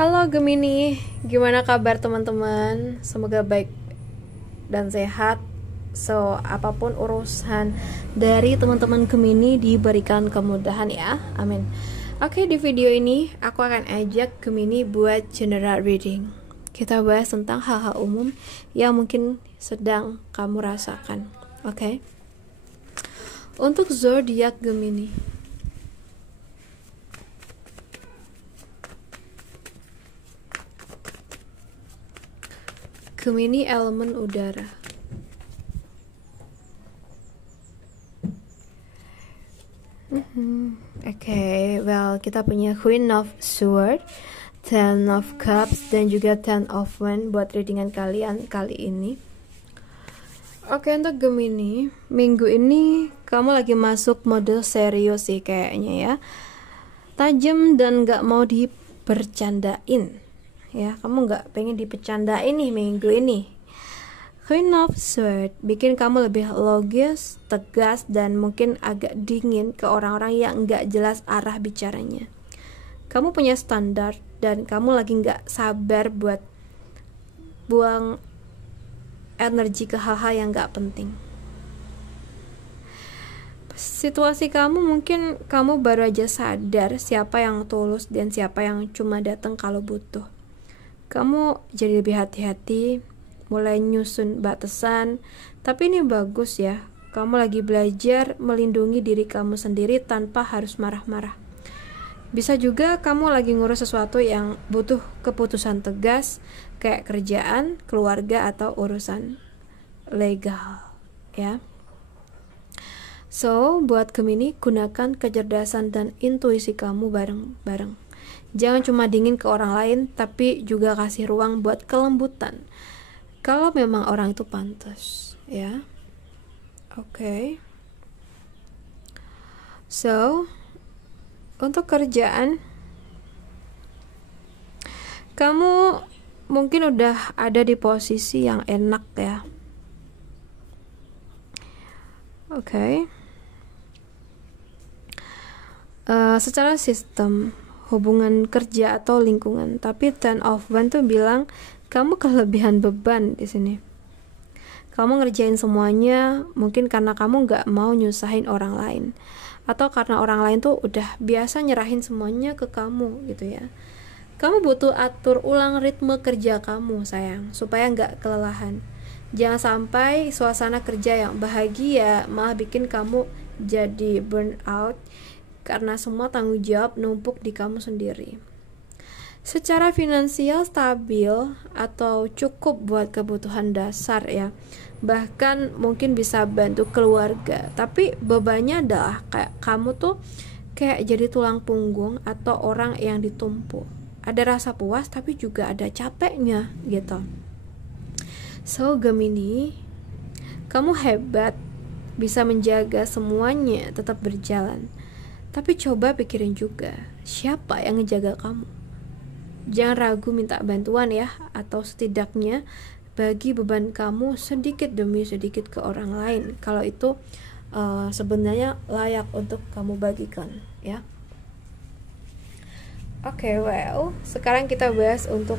Halo Gemini, gimana kabar teman-teman? Semoga baik dan sehat. So, apapun urusan dari teman-teman Gemini diberikan kemudahan ya. Amin. Oke, di video ini aku akan ajak Gemini buat general reading. Kita bahas tentang hal-hal umum yang mungkin sedang kamu rasakan. Oke. Untuk zodiak Gemini, Gemini elemen udara. Well, kita punya Queen of Swords, Ten of Cups, dan juga Ten of Wands buat readingan kalian kali ini. Oke, untuk Gemini, minggu ini kamu lagi masuk mode serius sih kayaknya ya. Tajam dan gak mau dibercandain. Ya, kamu nggak pengen dipecandain nih minggu ini. Queen of Swords bikin kamu lebih logis, tegas, dan mungkin agak dingin ke orang-orang yang nggak jelas arah bicaranya. Kamu punya standar dan kamu lagi nggak sabar buat buang energi ke hal-hal yang nggak penting. Situasi kamu mungkin kamu baru aja sadar siapa yang tulus dan siapa yang cuma datang kalau butuh. Kamu jadi lebih hati-hati, mulai nyusun batasan, tapi ini bagus ya. Kamu lagi belajar melindungi diri kamu sendiri tanpa harus marah-marah. Bisa juga kamu lagi ngurus sesuatu yang butuh keputusan tegas, kayak kerjaan, keluarga, atau urusan legal, ya. So, buat Gemini, gunakan kecerdasan dan intuisi kamu bareng-bareng. Jangan cuma dingin ke orang lain, tapi juga kasih ruang buat kelembutan. Kalau memang orang itu pantas, ya. Oke. So, untuk kerjaan, kamu mungkin udah ada di posisi yang enak ya. Oke. Secara sistem hubungan kerja atau lingkungan, tapi Ten of Wands tuh bilang kamu kelebihan beban di sini. Kamu ngerjain semuanya mungkin karena kamu nggak mau nyusahin orang lain, atau karena orang lain tuh udah biasa nyerahin semuanya ke kamu gitu ya. Kamu butuh atur ulang ritme kerja kamu sayang, supaya nggak kelelahan. Jangan sampai suasana kerja yang bahagia malah bikin kamu jadi burn out karena semua tanggung jawab numpuk di kamu sendiri. Secara finansial stabil atau cukup buat kebutuhan dasar ya. Bahkan mungkin bisa bantu keluarga, tapi bebannya adalah kayak kamu tuh kayak jadi tulang punggung atau orang yang ditumpuk. Ada rasa puas tapi juga ada capeknya gitu. So Gemini, kamu hebat, bisa menjaga semuanya tetap berjalan. Tapi coba pikirin juga, siapa yang ngejaga kamu? Jangan ragu minta bantuan ya, atau setidaknya bagi beban kamu sedikit demi sedikit ke orang lain. Kalau itu sebenarnya layak untuk kamu bagikan ya. Oke, well, sekarang kita bahas untuk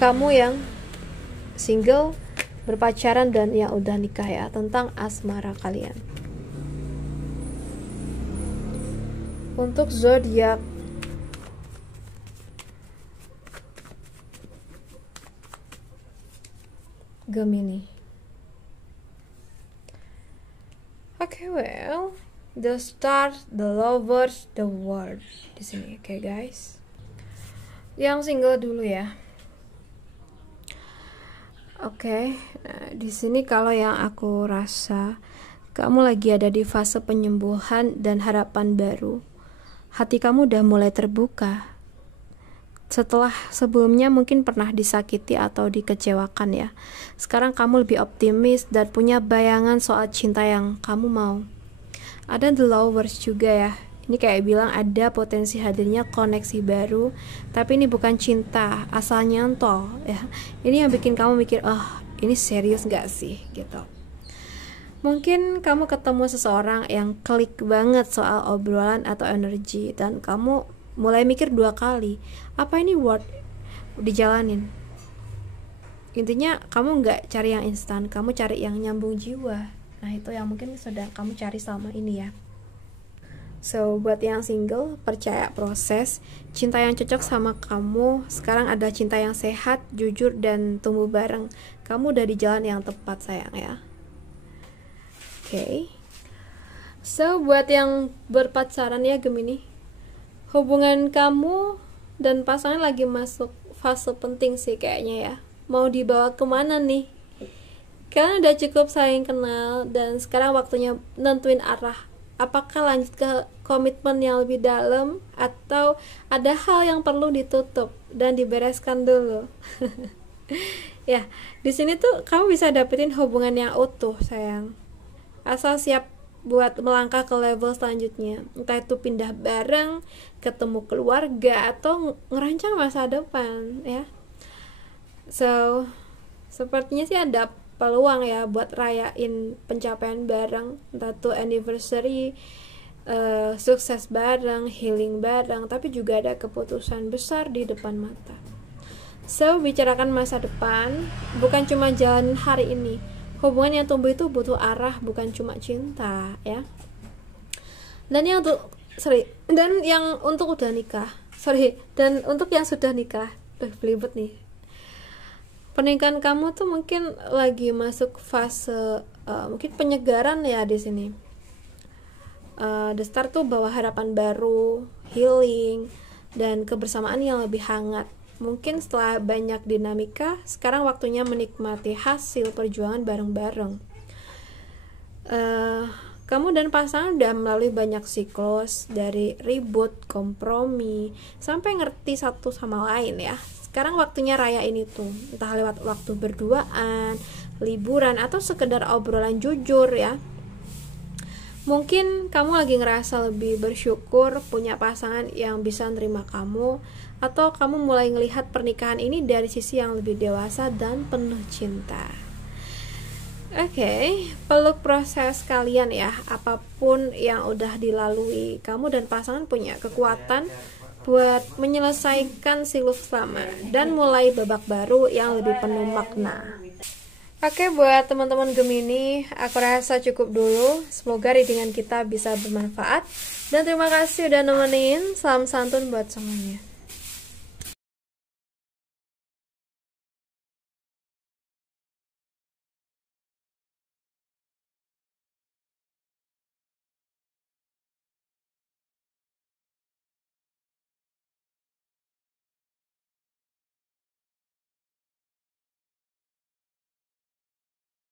kamu yang single, berpacaran, dan yang udah nikah ya, tentang asmara kalian. Untuk zodiak Gemini. Okay, well, the stars, the lovers, the world di sini, okay guys. Yang single dulu ya. Oke, nah, di sini kalau yang aku rasa kamu lagi ada di fase penyembuhan dan harapan baru. Hati kamu udah mulai terbuka. Setelah sebelumnya mungkin pernah disakiti atau dikecewakan ya. Sekarang kamu lebih optimis dan punya bayangan soal cinta yang kamu mau. Ada the lovers juga ya. Ini kayak bilang ada potensi hadirnya koneksi baru, tapi ini bukan cinta asal nyantol ya. Ini yang bikin kamu mikir, ini serius gak sih gitu. Mungkin kamu ketemu seseorang yang klik banget soal obrolan atau energi, dan kamu mulai mikir 2 kali, apa ini worth dijalanin. Intinya kamu nggak cari yang instan, kamu cari yang nyambung jiwa. Nah itu yang mungkin sudah kamu cari selama ini ya. So buat yang single, percaya proses. Cinta yang cocok sama kamu sekarang ada cinta yang sehat, jujur, dan tumbuh bareng. Kamu udah di jalan yang tepat sayang ya. Oke. So buat yang berpacaran ya Gemini, hubungan kamu dan pasangan lagi masuk fase penting sih kayaknya ya. Mau dibawa kemana nih? Kalian udah cukup saling kenal dan sekarang waktunya nentuin arah. Apakah lanjut ke komitmen yang lebih dalam atau ada hal yang perlu ditutup dan dibereskan dulu? Ya, di sini tuh kamu bisa dapetin hubungan yang utuh sayang. Asal siap buat melangkah ke level selanjutnya. Entah itu pindah bareng, ketemu keluarga, atau ngerancang masa depan ya. So, sepertinya sih ada peluang ya buat rayain pencapaian bareng, entah itu anniversary, sukses bareng, healing bareng, tapi juga ada keputusan besar di depan mata. So, bicarakan masa depan, bukan cuma jalanin hari ini. Hubungan yang tumbuh itu butuh arah, bukan cuma cinta ya. Dan yang untuk udah nikah, dan untuk yang sudah nikah, belibet nih. Pernikahan kamu tuh mungkin lagi masuk fase mungkin penyegaran ya di sini. The Star tuh bawa harapan baru, healing, dan kebersamaan yang lebih hangat. Mungkin setelah banyak dinamika, sekarang waktunya menikmati hasil perjuangan bareng-bareng. Kamu dan pasangan udah melalui banyak siklus, dari ribut, kompromi, sampai ngerti satu sama lain ya. Sekarang waktunya rayain itu, entah lewat waktu berduaan, liburan, atau sekedar obrolan jujur ya. Mungkin kamu lagi ngerasa lebih bersyukur punya pasangan yang bisa nerima kamu, atau kamu mulai ngelihat pernikahan ini dari sisi yang lebih dewasa dan penuh cinta. Oke, peluk proses kalian ya. Apapun yang udah dilalui, kamu dan pasangan punya kekuatan buat menyelesaikan siklus lama dan mulai babak baru yang lebih penuh makna. Oke, buat teman-teman Gemini, aku rasa cukup dulu. Semoga readingan kita bisa bermanfaat. Dan terima kasih udah nemenin. Salam santun buat semuanya.